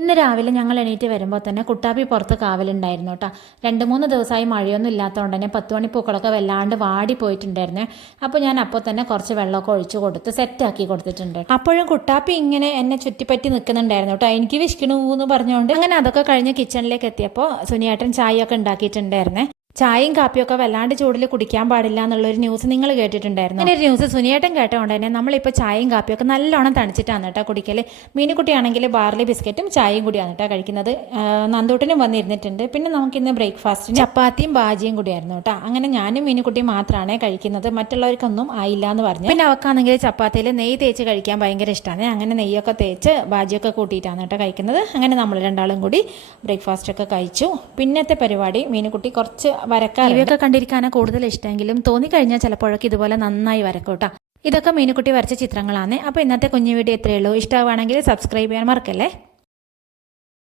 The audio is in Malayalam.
ഇന്ന് രാവിലെ ഞങ്ങൾ എണീറ്റ് വരുമ്പോൾ തന്നെ കുട്ടാപ്പി പുറത്ത് കാവലുണ്ടായിരുന്നു കേട്ടോ. 2-3 ദിവസമായി മഴയൊന്നും ഇല്ലാത്തതുകൊണ്ട് തന്നെ 10 മണി പൂക്കളൊക്കെ വല്ലാണ്ട് വാടി പോയിട്ടുണ്ടായിരുന്നു. അപ്പോൾ ഞാൻ അപ്പോൾ തന്നെ കുറച്ച് വെള്ളമൊക്കെ ഒഴിച്ചു കൊടുത്ത് സെറ്റാക്കി കൊടുത്തിട്ടുണ്ട്. അപ്പോഴും കുട്ടാപ്പി ഇങ്ങനെ എന്നെ ചുറ്റിപ്പറ്റി നിൽക്കുന്നുണ്ടായിരുന്നു കേട്ടോ. എനിക്ക് വിശക്കണു എന്ന് പറഞ്ഞുകൊണ്ട് അങ്ങനെ അതൊക്കെ കഴിഞ്ഞ് കിച്ചണിലേക്ക് എത്തിയപ്പോൾ സുനിയേട്ടൻ ചായയൊക്കെ ഉണ്ടാക്കിയിട്ടുണ്ടായിരുന്നേ. ചായയും കാപ്പിയൊക്കെ വല്ലാണ്ട് ചൂടിൽ കുടിക്കാൻ പാടില്ല എന്നുള്ളൊരു ന്യൂസ് നിങ്ങൾ കേട്ടിട്ടുണ്ടായിരുന്നു. അങ്ങനെ ഒരു ന്യൂസ് സുനിയേട്ടൻ കേട്ടതുകൊണ്ട് തന്നെ നമ്മളിപ്പോൾ ചായയും കാപ്പിയൊക്കെ നല്ലോണം തണിച്ചിട്ടാണ് കേട്ടോ കുടിക്കൽ. മീനുകുട്ടിയാണെങ്കിൽ ബാർലി ബിസ്ക്കറ്റും ചായയും കൂടിയാണ് കേട്ടോ കഴിക്കുന്നത്. നന്ദൂട്ടിനും വന്നിരുന്നിട്ടുണ്ട്. പിന്നെ നമുക്കിന്ന് ബ്രേക്ക്ഫാസ്റ്റിന് ചപ്പാത്തിയും ബാജിയും കൂടിയായിരുന്നു കേട്ടോ. അങ്ങനെ ഞാനും മീനുകുട്ടിയും മാത്രമാണ് കഴിക്കുന്നത്, മറ്റുള്ളവർക്കൊന്നും ആയില്ല എന്ന് പറഞ്ഞു. പിന്നെ അവക്കാണെങ്കിൽ ചപ്പാത്തിയിൽ നെയ്യ് തേച്ച് കഴിക്കാൻ ഭയങ്കര ഇഷ്ടമാണ്. അങ്ങനെ നെയ്യൊക്കെ തേച്ച് ബാജിയൊക്കെ കൂട്ടിയിട്ടാണ് കേട്ടോ കഴിക്കുന്നത്. അങ്ങനെ നമ്മൾ രണ്ടാളും കൂടി ബ്രേക്ക്ഫാസ്റ്റൊക്കെ കഴിച്ചു. പിന്നത്തെ പരിപാടി മീനുകുട്ടി കുറച്ച് വരക്കാൻ ഇവയൊക്കെ കണ്ടിരിക്കാനാണ് കൂടുതൽ ഇഷ്ടമെങ്കിലും തോന്നിക്കഴിഞ്ഞാൽ ചിലപ്പോഴൊക്കെ ഇതുപോലെ നന്നായി വരക്കൂട്ടാ. ഇതൊക്കെ മീനുകുട്ടി വരച്ച ചിത്രങ്ങളാണ്. അപ്പോൾ ഇന്നത്തെ കുഞ്ഞു വീഡിയോ ഇത്രയേ ഉള്ളൂ. ഇഷ്ടമാണെങ്കിൽ സബ്സ്ക്രൈബ് ചെയ്യാൻ മറക്കല്ലേ.